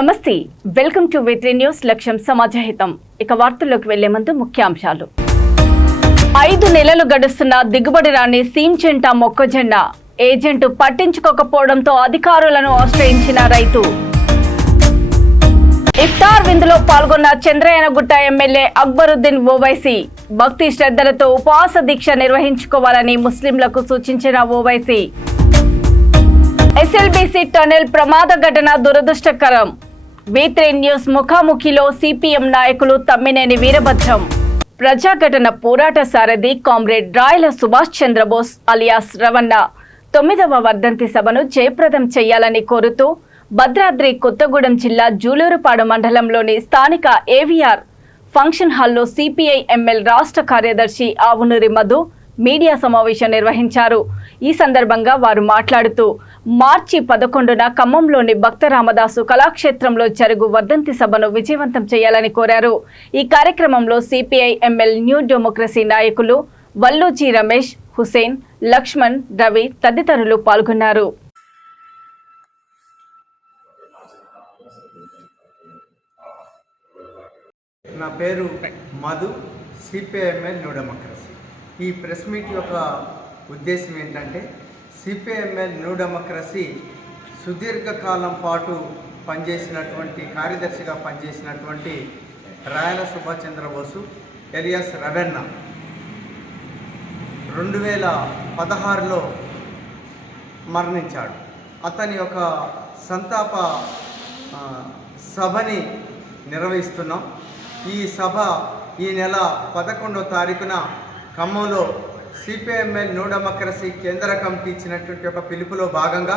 నమస్తే, welcome to V3 news. లక్ష్యం సమాజహితం. ఇక వార్తల్లోకి వెళ్లే ముందు ముఖ్యాంశాలు. 5 నెలలు గడుస్తున్న దిగుబడి రాని సీంచెంట మొక్కజొన్న ఏజెంట్ పట్టించుకోకపోవడంతో అధికారులను ఆశ్రయించిన రైతు. ఇఫ్తార్ విందులో పాల్గొన్న చంద్రయానగుట్ట ఎమ్మెల్యే అక్బరుద్దీన్ ఓవైసీ భక్తి శ్రద్ధలతో ఉపవాస దీక్ష నిర్వహించుకోవాలని ముస్లింలకు సూచించిన ఓవైసీ. ఎస్ఎల్బీసీ టనెల్ ప్రమాద ఘటన దురదృష్టకరం. V3 న్యూస్ ముఖాముఖిలో సిపిఎం నాయకులు తమ్మినేని వీరభద్రం. ప్రజాఘటన పోరాట సారథి కామ్రేడ్ రాయల సుభాష్ చంద్రబోస్ అలియాస్ రవణ 9వ వర్ధంతి సభను జయప్రదం చేయాలని కోరుతూ భద్రాద్రి కొత్తగూడెం జిల్లా జూలూరుపాడు మండలంలోని స్థానిక ఏవీఆర్ ఫంక్షన్ హాల్లో సిపిఐ ఎంఎల్ రాష్ట్ర కార్యదర్శి ఆవునూరి మధు మీడియా సమావేశం నిర్వహించారు. ఈ సందర్భంగా వారు మాట్లాడుతూ మార్చి 11న ఖమ్మంలోని భక్త రామదాసు కళాక్షేత్రంలో జరుగు వర్ధంతి సభను విజయవంతం చేయాలని కోరారు. ఈ కార్యక్రమంలో సిపిఐ ఎంఎల్ న్యూ డెమోక్రసీ నాయకులు వల్లూజీ రమేష్, హుసేన్, లక్ష్మణ్, రవి తదితరులు పాల్గొన్నారు. నా పేరు మధు, సిపిఐఎంఎల్ న్యూ డెమోక్రసీ. ఈ ప్రెస్ మీట్ యొక్క ఉద్దేశం ఏంటంటే సిపిఐఎంఎల్ న్యూ డెమోక్రసీ సుదీర్ఘకాలం పాటు కార్యదర్శిగా పనిచేసినటువంటి రాయల సుభాష్ చంద్రబోసు ఎలియాస్ రవెన్న 2016లో మరణించాడు. అతని యొక్క సంతాప సభని నిర్వహిస్తున్నాం. ఈ సభ ఈ నెల 11వ తారీఖున ఖమ్మంలో సిపిఐఎంఎల్ న్యూ డెమోక్రసీ కేంద్ర కమిటీ ఇచ్చినటువంటి ఒక పిలుపులో భాగంగా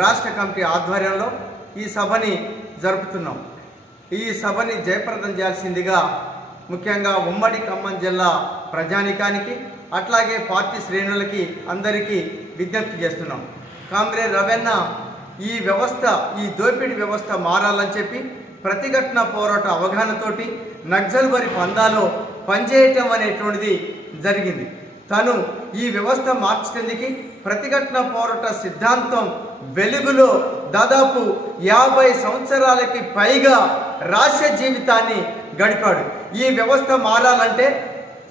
రాష్ట్ర కమిటీ ఆధ్వర్యంలో ఈ సభని జరుపుతున్నాం. ఈ సభని జయప్రదం చేయాల్సిందిగా ముఖ్యంగా ఉమ్మడి ఖమ్మం జిల్లా ప్రజానికానికి అట్లాగే పార్టీ శ్రేణులకి అందరికీ విజ్ఞప్తి చేస్తున్నాం. కామ్రేడ్ రవెన్న ఈ దోపిడీ వ్యవస్థ మారాలని చెప్పి ప్రతిఘటన పోరాట అవగాహనతోటి నక్సల్బరి పందాలో పనిచేయటం అనేటువంటిది జరిగింది. తను ఈ వ్యవస్థ మార్చడానికి ప్రతిఘటన పోరాట సిద్ధాంతం వెలుగులో దాదాపు 50 సంవత్సరాలకి పైగా రాష్ట్ర జీవితాన్ని గడిపాడు. ఈ వ్యవస్థ మారాలంటే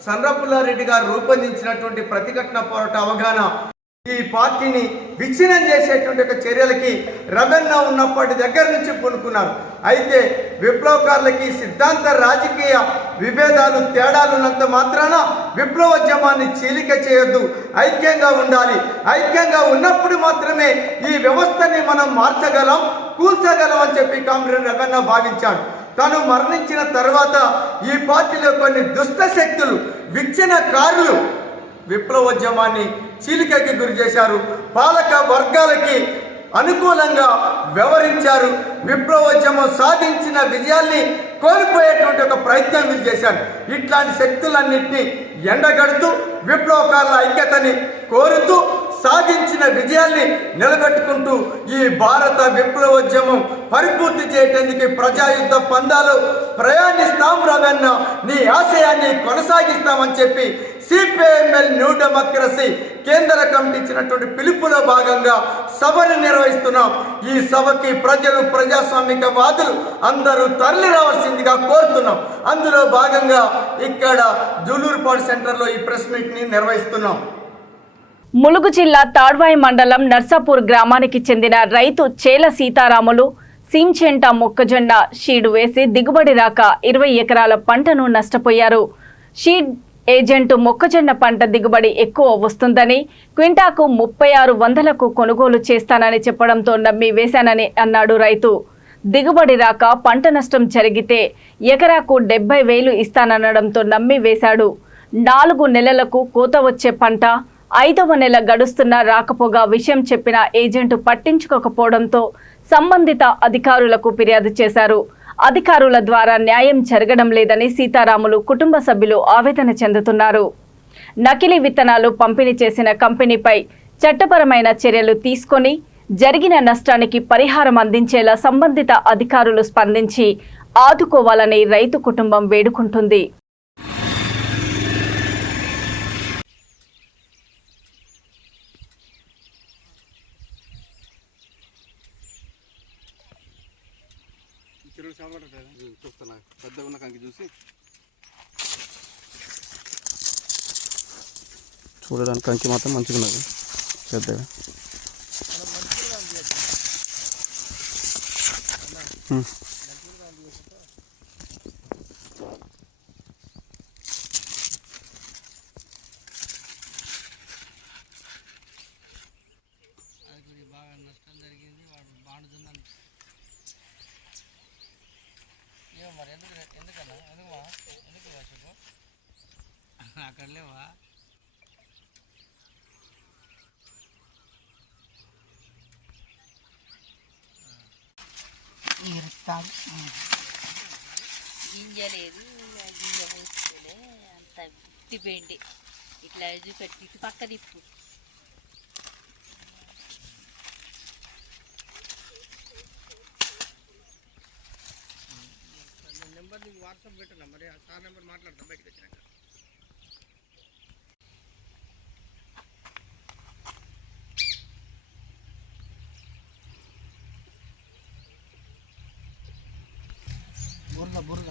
సన్రపుల్లారెడ్డి గారు రూపొందించినటువంటి ప్రతిఘటన పోరాట అవగాహన ఈ పార్టీని విచ్ఛిన్నం చేసేటువంటి ఒక చర్యలకి రవెన్న ఉన్నప్పటి దగ్గర నుంచి పూనుకున్నారు. అయితే విప్లవకారులకి సిద్ధాంత రాజకీయ విభేదాలు తేడాలు ఉన్నంత మాత్రాన విప్లవోద్యమాన్ని చీలిక చేయొద్దు, ఐక్యంగా ఉండాలి. ఐక్యంగా ఉన్నప్పుడు మాత్రమే ఈ వ్యవస్థని మనం మార్చగలం, కూల్చగలం అని చెప్పి కామ్రేడ్ రవెన్న భావించాడు. తను మరణించిన తర్వాత ఈ పార్టీలో కొన్ని దుష్ట శక్తులు, విచ్ఛిన్నకారులు విప్లవోద్యమాన్ని చీలికకి గురి చేశారు. పాలక వర్గాలకి అనుకూలంగా వ్యవహరించారు. విప్లవోద్యమం సాధించిన విజయాల్ని కోల్పోయేటువంటి ఒక ప్రయత్నం వీళ్ళు చేశారు. ఇట్లాంటి శక్తులన్నింటినీ ఎండగడుతూ విప్లవకారుల ఐక్యతని కోరుతూ సాధించిన విజయాల్ని నిలబెట్టుకుంటూ ఈ భారత విప్లవోద్యమం పరిపూర్తి చేయటానికి ప్రజాయుద్ధ పందాలు ప్రయాణిస్తాం. రవెన్న నీ ఆశయాన్ని కొనసాగిస్తామని చెప్పి సిపిఐఎంఎల్ న్యూ డెమోక్రసీ కేంద్ర కమిటీ ఇచ్చినటువంటి పిలుపులో భాగంగా సభను నిర్వహిస్తున్నాం. ఈ సభకి ప్రజలు, ప్రజాస్వామిక వాదులు అందరూ తరలి రావాల్సిందిగా కోరుతున్నాం. అందులో భాగంగా ఇక్కడ జూలూరుపాడు సెంటర్లో ఈ ప్రెస్ మీట్ ని నిర్వహిస్తున్నాం. ములుగు జిల్లా తాడ్వాయి మండలం నర్సాపూర్ గ్రామానికి చెందిన రైతు చేల సీతారాములు సీంచెంట మొక్కజొన్న షీడ్ వేసి దిగుబడి రాక 20 ఎకరాల పంటను నష్టపోయారు. షీడ్ ఏజెంట్ మొక్కజొన్న పంట దిగుబడి ఎక్కువ వస్తుందని, క్వింటాకు 3600కు కొనుగోలు చేస్తానని చెప్పడంతో నమ్మి వేశానని అన్నాడు రైతు. దిగుబడి రాక పంట నష్టం జరిగితే ఎకరాకు 70,000 ఇస్తాననడంతో నమ్మి వేశాడు. 4 నెలలకు కోత వచ్చే పంట 5వ నెల గడుస్తున్నా రాకపోగా విషయం చెప్పిన ఏజెంట్ పట్టించుకోకపోవడంతో సంబంధిత అధికారులకు ఫిర్యాదు చేశారు. అధికారుల ద్వారా న్యాయం జరగడం లేదని సీతారాములు కుటుంబ సభ్యులు ఆవేదన చెందుతున్నారు. నకిలీ విత్తనాలు పంపిణీ చేసిన కంపెనీపై చట్టపరమైన చర్యలు తీసుకొని జరిగిన నష్టానికి పరిహారం అందించేలా సంబంధిత అధికారులు స్పందించి ఆదుకోవాలని రైతు కుటుంబం వేడుకుంటుంది. చూస్తున్నా పెద్దగా ఉన్న కంకి చూసి చూడడానికి కంకి మాత్రం మంచిగా ఉన్నది పెద్దగా. బాగా నష్టం జరిగింది. వాడు బాగుంటుందని ఏమో మరి ఎందుకన్నా ఎందుకు చెప్పు అక్కడ లేవా? గింజ లేదు, గింజ పోసుకోలే, అంత తిప్పిపోయింది. ఇట్లా చూపెట్టి ఇటు పక్క తిప్పు. నెంబర్ నీకు వాట్సాప్ పెట్టినా, మరి ఆ సార్ నెంబర్ మాట్లాడతాం బయటకు వచ్చినాక. బురద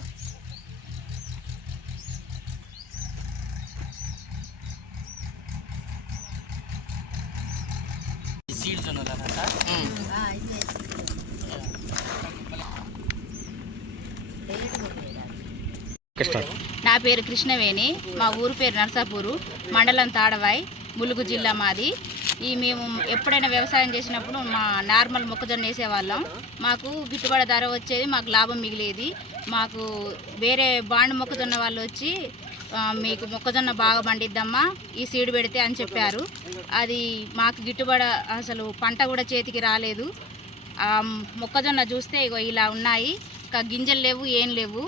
సీడ్స్ ఉన్నదన్నట. నా పేరు కృష్ణవేణి, మా ఊరు పేరు నర్సాపూరు, మండలం తాడవాయి, ములుగు జిల్లా మాది. మేము ఎప్పుడైనా వ్యవసాయం చేసినప్పుడు మా నార్మల్ మొక్కజొన్న వేసేవాళ్ళం. మాకు గిట్టుబాటు ధర వచ్చేది, మాకు లాభం మిగిలేది. మాకు వేరే బాండ్ మొక్కజొన్న వాళ్ళు వచ్చి మీకు మొక్కజొన్న బాగా పండిద్దమ్మా ఈ సీడ్ పెడితే అని చెప్పారు. అది మాకు గిట్టుబాటు, అసలు పంట కూడా చేతికి రాలేదు. మొక్కజొన్న చూస్తే ఇగో ఇలా ఉన్నాయి, గింజలు లేవు, ఏం లేవు.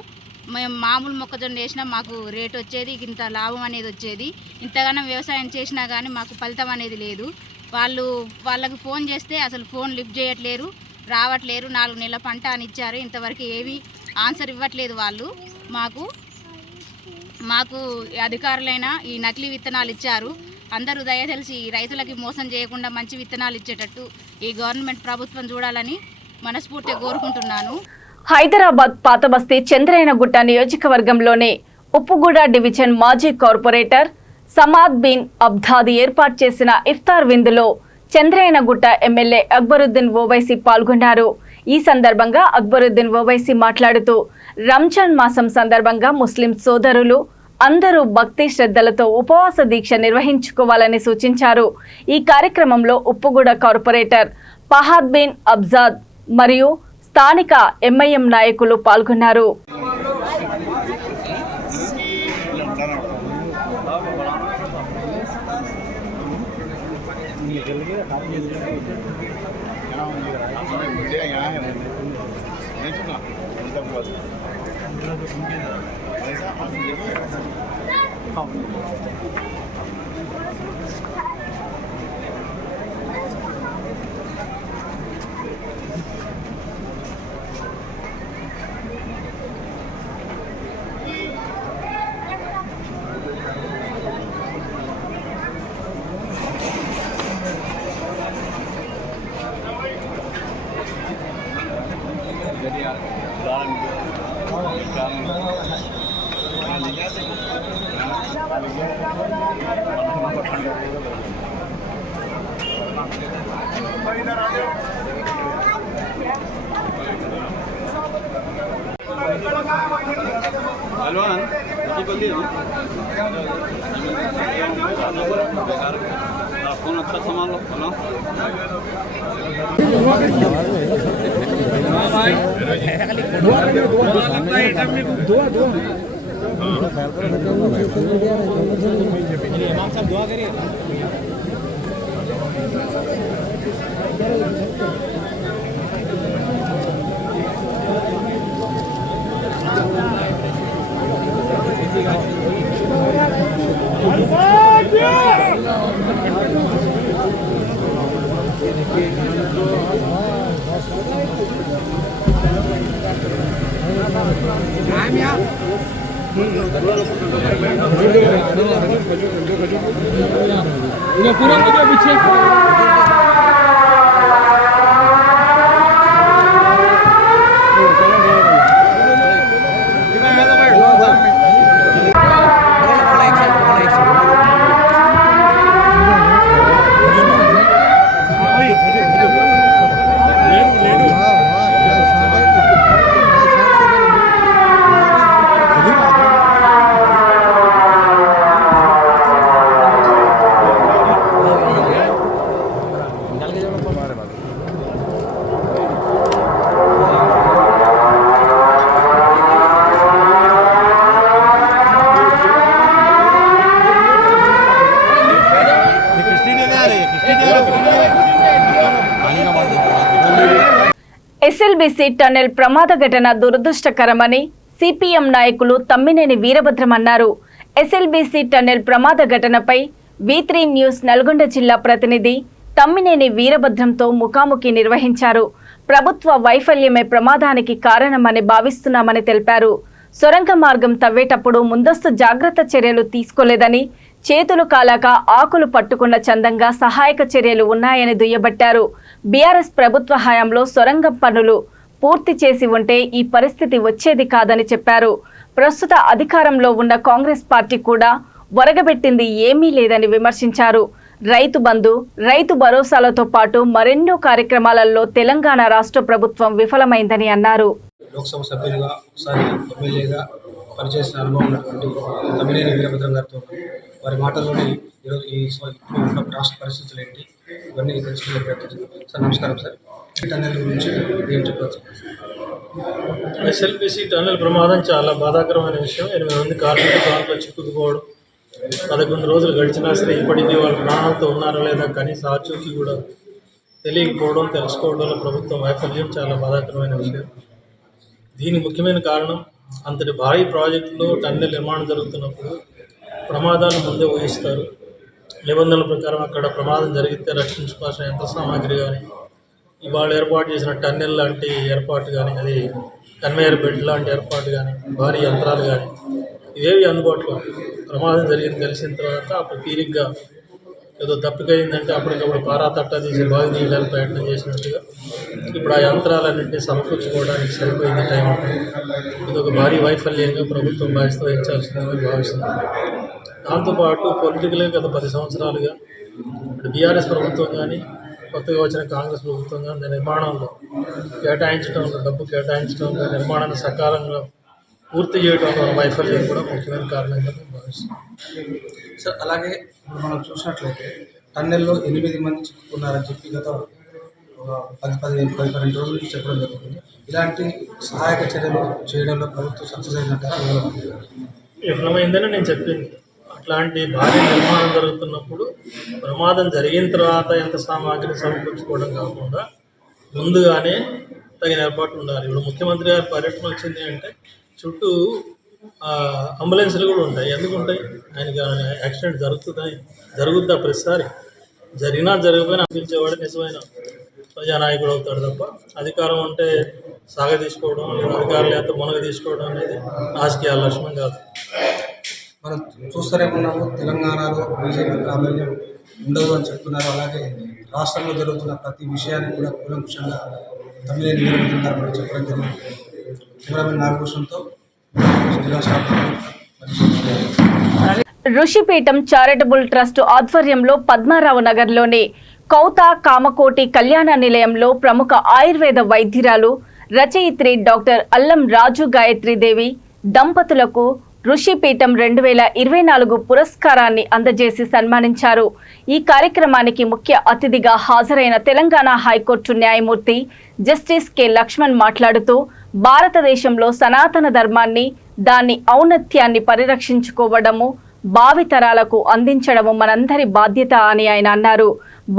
మేము మామూలు మొక్కజొన్న వేసినా మాకు రేట్ వచ్చేది, ఇంత లాభం అనేది వచ్చేది. ఇంతగానో వ్యవసాయం చేసినా కానీ మాకు ఫలితం అనేది లేదు. వాళ్ళకి ఫోన్ చేస్తే అసలు ఫోన్ లిఫ్ట్ చేయట్లేరు, రావట్లేరు. 4 నెలల పంట అని ఇచ్చారు, ఇంతవరకు ఏమీ ఆన్సర్ ఇవ్వట్లేదు వాళ్ళు. మాకు అధికారులైన ఈ నకిలీ విత్తనాలు ఇచ్చారు. అందరూ దయతెలిసి రైతులకి మోసం చేయకుండా మంచి విత్తనాలు ఇచ్చేటట్టు ఈ గవర్నమెంట్ ప్రభుత్వం చూడాలని మనస్ఫూర్తిగా కోరుకుంటున్నాను. హైదరాబాద్ పాతబస్తీ చంద్రయ్యనగుట్ట నియోజకవర్గంలోని ఉప్పుగూడ డివిజన్ మాజీ కార్పొరేటర్ సమాద్ బిన్ అబ్దాద్ ఏర్పాటు చేసిన ఇఫ్తార్ విందులో చంద్రయ్యనగుట్ట ఎమ్మెల్యే అక్బరుద్దీన్ ఓవైసీ పాల్గొన్నారు. ఈ సందర్భంగా అక్బరుద్దీన్ ఓవైసీ మాట్లాడుతూ రంజాన్ మాసం సందర్భంగా ముస్లిం సోదరులు అందరూ భక్తి శ్రద్ధలతో ఉపవాస దీక్ష నిర్వహించుకోవాలని సూచించారు. ఈ కార్యక్రమంలో ఉప్పుగూడ కార్పొరేటర్ ఫహాద్ బిన్ అబ్దాద్ మరియు స్థానిక ఎంఐఎం నాయకులు పాల్గొన్నారు. फोन अच्छा सामान लो इमाम साहब दुआ करिए। पूरा पीछे ఎస్ఎల్బీసీ టన్నెల్ ప్రమాద ఘటన దురదృష్టకరమని సిపిఎం నాయకులు తమ్మినేని వీరభద్రం అన్నారు. ఎస్ఎల్బీసీ టన్నెల్ ప్రమాద ఘటనపై V3 న్యూస్ నల్గొండ జిల్లా ప్రతినిధి తమ్మినేని వీరభద్రంతో ముఖాముఖి నిర్వహించారు. ప్రభుత్వ వైఫల్యమే ప్రమాదానికి కారణమని భావిస్తున్నామని తెలిపారు. సొరంగ మార్గం తవ్వేటప్పుడు ముందస్తు జాగ్రత్త చర్యలు తీసుకోలేదని, చేతులు కాలాక ఆకులు పట్టుకున్న చందంగా సహాయక చర్యలు ఉన్నాయని దుయ్యబట్టారు. బీఆర్ఎస్ ప్రభుత్వ హయాంలో సొరంగం పనులు పూర్తి చేసి ఉంటే ఈ పరిస్థితి వచ్చేది కాదని చెప్పారు. ప్రస్తుత అధికారంలో ఉన్న కాంగ్రెస్ పార్టీ కూడా ఒరగబెట్టింది ఏమీ లేదని విమర్శించారు. రైతు బంధు, రైతు భరోసాలతో పాటు మరెన్నో కార్యక్రమాలలో తెలంగాణ రాష్ట్ర ప్రభుత్వం విఫలమైందని అన్నారు. లోక్సభ సభ్యులుగా ఒకసారి ఎమ్మెల్యేగా పనిచేసిన అనుభవం ఉన్నటువంటి తమ్మినేని వీరభద్రం గారితో వారి మాటల్లోని ఈరోజు ఉన్న రాష్ట్ర పరిస్థితులు ఏంటి ఇవన్నీ తెలుసుకునే ప్రయత్నం. సార్ నమస్కారం సార్. టన్నెల్ గురించి ఏం చెప్పవచ్చు? ఎస్ఎల్బీసీ టన్నెల్ ప్రమాదం చాలా బాధాకరమైన విషయం. 8 మంది కార్మికులు దాంట్లో చిక్కుకుపోవడం, 11 రోజులు గడిచినా సరే ఇప్పటికీ వాళ్ళు ప్రాణాలతో ఉన్నారా లేదా కనీస ఆచూకీ కూడా తెలియకపోవడం, తెలుసుకోవడంలో ప్రభుత్వం వైఫల్యం చాలా బాధాకరమైన విషయం. దీనికి ముఖ్యమైన కారణం అంతటి భారీ ప్రాజెక్టులో టన్నెల్ నిర్మాణం జరుగుతున్నప్పుడు ప్రమాదాలు ముందే ఊహిస్తారు. నిబంధనల ప్రకారం అక్కడ ప్రమాదం జరిగితే రక్షించుకోవాల్సిన యంత్ర సామాగ్రి కానీ, ఇవాళ ఏర్పాటు చేసిన టన్నెల్ లాంటి ఏర్పాటు కానీ, అది కన్వేయర్ బెడ్ లాంటి ఏర్పాటు కానీ, భారీ యంత్రాలు కానీ ఇవేవి అందుబాటులో. ప్రమాదం జరిగింది తెలిసిన తర్వాత అప్పుడు తీరిగ్గా ఏదో తప్పికయిందంటే అప్పటికప్పుడు పారా తట్ట తీసి బాగు తీయడానికి ప్రయత్నం చేసినట్టుగా ఇప్పుడు ఆ యంత్రాలన్నింటినీ సమకూర్చుకోవడానికి సరిపోయింది టైం. ఇది ఒక భారీ వైఫల్యంగా ప్రభుత్వం బాధ్యత వహించాల్సిందని భావిస్తున్నాను. దాంతోపాటు పొలిటికల్గా గత 10 సంవత్సరాలుగా ఇప్పుడు బీఆర్ఎస్ ప్రభుత్వం కానీ, కొత్తగా వచ్చిన కాంగ్రెస్ ప్రభుత్వం కానీ నిర్మాణంలో కేటాయించడంలో, డబ్బు కేటాయించడంలో, నిర్మాణాన్ని సకాలంలో పూర్తి చేయడంలో వైఫల్యం కూడా ముఖ్యమైన కారణంగా నేను భావిస్తున్నాను. సార్ అలాగే ఇప్పుడు మనం చూసినట్లయితే టన్నెల్లో 8 మంది చిక్కుకున్నారని చెప్పి గత 10-12 రోజుల నుంచి చెప్పడం జరుగుతుంది. ఇలాంటి సహాయక చర్యలు చేయడంలో ప్రభుత్వం సక్సెస్ అయినట్టుగా విఫలమైందని నేను చెప్పింది. అట్లాంటి భారీ నిర్మాణం జరుగుతున్నప్పుడు ప్రమాదం జరిగిన తర్వాత ఎంత సామాగ్రిని సమకూర్చుకోవడం కాకుండా ముందుగానే తగిన ఏర్పాట్లు ఉండాలి. ఇప్పుడు ముఖ్యమంత్రి గారి పర్యటన వచ్చింది అంటే చుట్టూ అంబులెన్స్లు కూడా ఉంటాయి. ఎందుకు ఉంటాయి? ఆయనకి యాక్సిడెంట్ జరుగుద్దా ప్రతిసారి? జరిగినా జరగకపోయినా అనిపించేవాడు నిజమైన ప్రజానాయకుడు అవుతాడు తప్ప అధికారం అంటే సాగ తీసుకోవడం లేదా అధికారం లేకపోతే మునగ తీసుకోవడం అనేది రాజకీయాల లక్షణం కాదు. మనం చూస్తూనే ఉన్నాము, తెలంగాణలో బీజేపీ ప్రాబల్యం ఉండదు అని చెప్తున్నారు. అలాగే రాష్ట్రంలో జరుగుతున్న ప్రతి విషయాన్ని కూడా కూలంకుషంగా తమ్మినేని వీరభద్రం గారు కూడా చెప్పడం జరిగింది. కెమెరామెన్ నాగభూషణంతో జిల్లా స్టాఫ్. ఋషిపీఠం చారిటబుల్ ట్రస్ట్ ఆధ్వర్యంలో పద్మారావు నగర్లోని కౌత కామకోటి కళ్యాణ నిలయంలో ప్రముఖ ఆయుర్వేద వైద్యురాలు రచయిత్రి డాక్టర్ అల్లం రాజు గాయత్రీదేవి దంపతులకు ఋషిపీఠం 2024 పురస్కారాన్ని అందజేసి సన్మానించారు. ఈ కార్యక్రమానికి ముఖ్య అతిథిగా హాజరైన తెలంగాణ హైకోర్టు న్యాయమూర్తి జస్టిస్ కె లక్ష్మణ్ మాట్లాడుతూ భారతదేశంలో సనాతన ధర్మాన్ని, దాని ఔన్నత్యాన్ని పరిరక్షించుకోవడము, భావితరాలకు అందించడము మనందరి బాధ్యత అని ఆయన అన్నారు.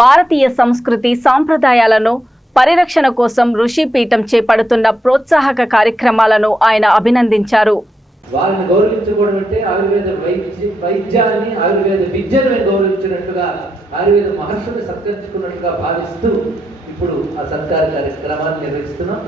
భారతీయ సంస్కృతి సాంప్రదాయాలను పరిరక్షణ కోసం ఋషిపీఠం చేపడుతున్న ప్రోత్సాహక కార్యక్రమాలను ఆయన అభినందించారు. వాళ్ళని గౌరవించుకోవడం అంటే ఆయుర్వేద వైద్యాన్ని, ఆయుర్వేద విద్యను గౌరవించినట్టుగా, ఆయుర్వేద మహర్షుని సత్కరించుకున్నట్టుగా భావిస్తూ ఇప్పుడు ఆ సత్కార కార్యక్రమాన్ని నిర్వహిస్తున్నాం.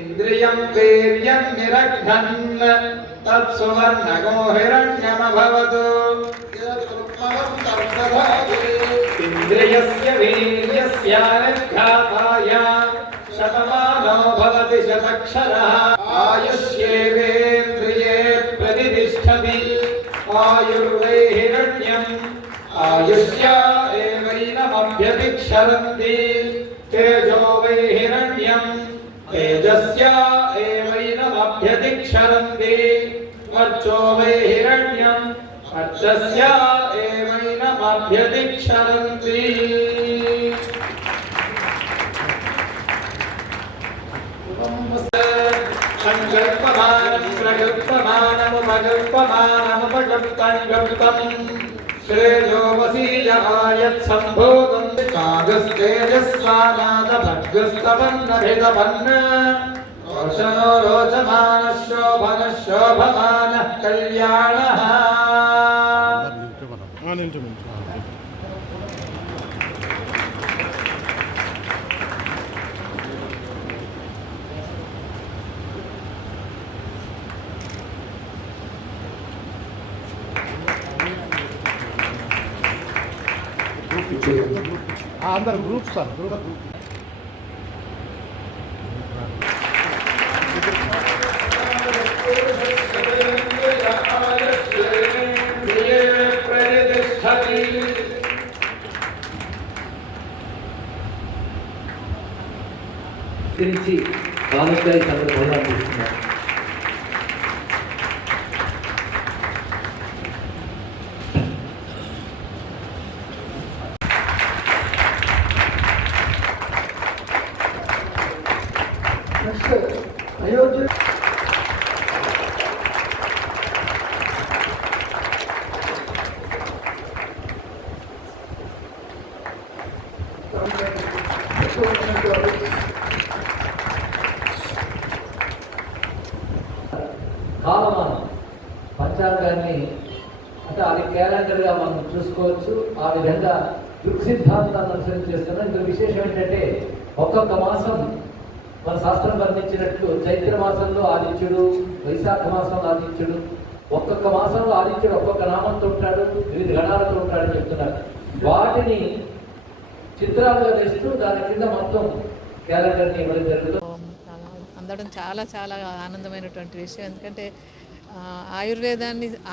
ఇంద్రియం వీర్యం నిరఘ్నన్ తత్సువర్ణగో హిరణ్యమభవతు ఇంద్రియస్య వీర్యస్య నిఘాతాయ శతమానో భవతి శతక్షరః ఆయుష్యేవేంద్రియే ప్రతిష్టతి ఆయుర్వై హిరణ్యం ఆయుష్యా ఏవైనమభ్యతిక్షరంతి తేజో వై హిరణ్యం తేజస్యా ఏవైనమభ్యతిక్షరంతి एवैनमभ्यतिक्षरन्ति अर्चो वै हिरण्यम् अर्चस्य एवैनमभ्यतिक्षरन्ति संकल्पमानं प्रकल्पमानमुपकल्पमानमुपकल्पं श्रेयो वसीयमायत् सम्भोगं कागस्तेजस्वानादभद्गस्तपन्नभिदपन्न रोचनो रोचमानः शोभनः शोभमानः कल्याणः अंदर ग्रुप सर ग्रुप గురించి బాలుగా ఈ సందర్భంగా అందిస్తున్నారు. అయోధ్య కాలమానం పంచాంగాన్ని అంటే అది క్యాలెండర్గా మనం చూసుకోవచ్చు. ఆ విధంగా దృక్ సిద్ధాంతాన్ని అనుసరించి చేస్తున్నాం. ఇందులో విశేషం ఏంటంటే ఒక్కొక్క మాసం మన శాస్త్రం వర్ణించినట్లు చైత్ర మాసంలో ఆదిత్యుడు, వైశాఖ మాసంలో ఆదిత్యుడు, ఒక్కొక్క మాసంలో ఆదిత్యుడు ఒక్కొక్క నామంతో ఉంటాడు, వివిధ గణాలతో ఉంటాడని చెప్తున్నారు. వాటిని చిత్రాలుగా వేస్తూ దాని కింద మొత్తం క్యాలెండర్ని ఇవ్వడం జరుగుతుంది. అందడం చాలా చాలా ఆనందమైనటువంటి విషయం. ఎందుకంటే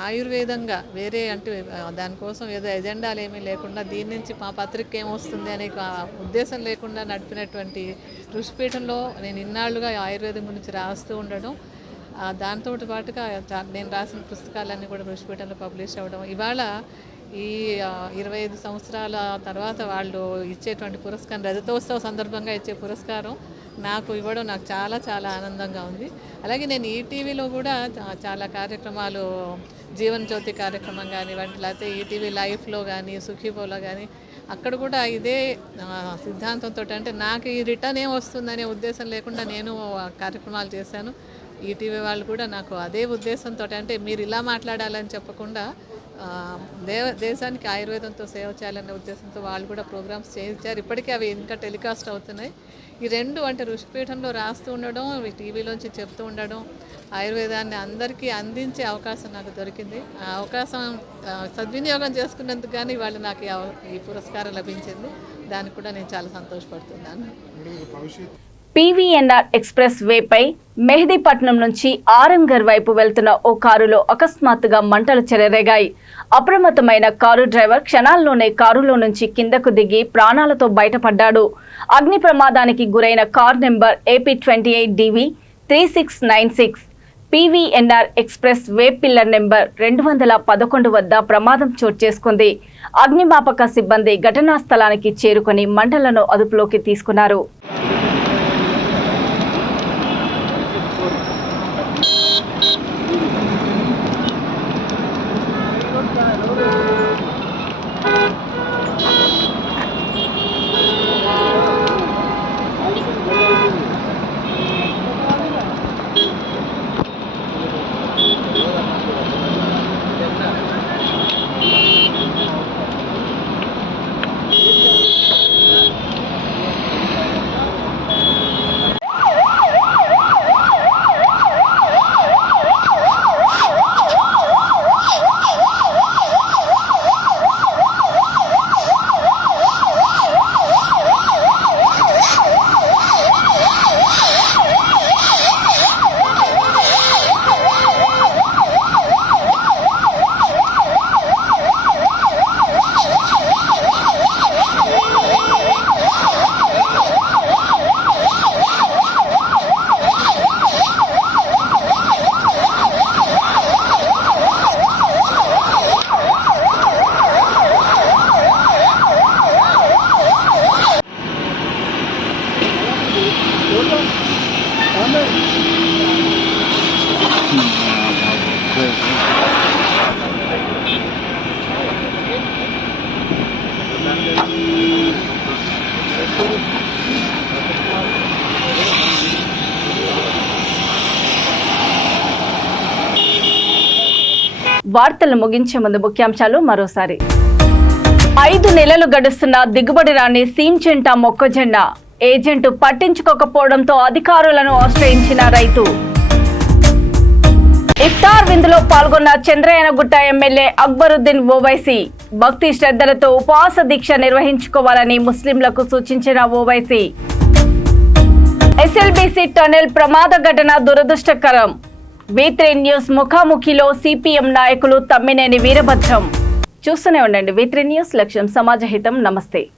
ఆయుర్వేదంగా వేరే అంటే దానికోసం ఏదో ఎజెండాలు ఏమీ లేకుండా దీని నుంచి మా పత్రిక ఏమొస్తుంది అనే ఉద్దేశం లేకుండా నడిపినటువంటి ఋషిపీఠంలో నేను ఇన్నాళ్ళుగా ఆయుర్వేదం గురించి రాస్తూ ఉండడం, దాంతో పాటుగా నేను రాసిన పుస్తకాలన్నీ కూడా ఋషిపీఠంలో పబ్లిష్ అవ్వడం, ఇవాళ ఈ 25 సంవత్సరాల తర్వాత వాళ్ళు ఇచ్చేటువంటి పురస్కారం, రజతోత్సవ సందర్భంగా ఇచ్చే పురస్కారం నాకు ఇవ్వడం నాకు చాలా చాలా ఆనందంగా ఉంది. అలాగే నేను ఈటీవీలో కూడా చాలా కార్యక్రమాలు, జీవన్ జ్యోతి కార్యక్రమం కానివ్వండి, లేకపోతే ఈటీవీ లైఫ్లో కానీ, సుఖీపోలో కానీ, అక్కడ కూడా ఇదే సిద్ధాంతంతో అంటే నాకు ఈ రిటర్న్ ఏం వస్తుందనే ఉద్దేశం లేకుండా నేను కార్యక్రమాలు చేశాను. ఈటీవీ వాళ్ళు కూడా నాకు అదే ఉద్దేశంతో అంటే మీరు ఇలా మాట్లాడాలని చెప్పకుండా దేశానికి ఆయుర్వేదంతో సేవ చేయాలనే ఉద్దేశంతో వాళ్ళు కూడా ప్రోగ్రామ్స్ చేయించారు. ఇప్పటికీ అవి ఇంకా టెలికాస్ట్ అవుతున్నాయి. ఈ రెండు అంటే ఋషిపీఠంలో రాస్తూ ఉండడం, టీవీలోంచి చెప్తూ ఉండడం, ఆయుర్వేదాన్ని అందరికీ అందించే అవకాశం నాకు దొరికింది. ఆ అవకాశం సద్వినియోగం చేసుకున్నందుకు కానీ వాళ్ళు నాకు ఈ పురస్కారం లభించింది. దానికి కూడా నేను చాలా సంతోషపడుతున్నాను. పీవీఎన్ఆర్ ఎక్స్ప్రెస్ వేపై మెహదీపట్నం నుంచి ఆరంగర్ వైపు వెళ్తున్న ఓ కారులో అకస్మాత్తుగా మంటలు చెలరేగాయి. అప్రమత్తమైన కారు డ్రైవర్ క్షణాల్లోనే కారులో నుంచి కిందకు దిగి ప్రాణాలతో బయటపడ్డాడు. అగ్ని ప్రమాదానికి గురైన car number AP28DV 3696 PVNR express way pillar number 211 వద్ద ప్రమాదం చోటు చేసుకుంది. అగ్నిమాపక సిబ్బంది ఘటనా స్థలానికి చేరుకొని మంటలను అదుపులోకి తీసుకున్నారు. వార్తలు ముగించే ముందు ముఖ్యాంశాలు మరోసారి. 5 నెలలు గడుస్తున్న దిగుబడి రాని సీంచెంట మొక్కజొన్న ఏజెంట్ పట్టించుకోకపోవడంతో అధికారులను ఆశ్రయించిన రైతు. ఇఫ్తార్ విందులో పాల్గొన్న చంద్రయానగుట్ట ఎమ్మెల్యే అక్బరుద్దీన్ ఓవైసీ. భక్తి శ్రద్ధలతో ఉపవాస దీక్ష నిర్వహించుకోవాలని ముస్లింలకు సూచించిన ఓవైసీ. ఎస్ఎల్బీసీ టనెల్ ప్రమాద ఘటన దురదృష్టకరం. V3 న్యూస్ ముఖాముఖిలో సిపిఎం నాయకులు తమ్మినేని వీరభద్రం. చూస్తూనే ఉండండి V3 న్యూస్, లక్ష్యం సమాజ హితం. నమస్తే.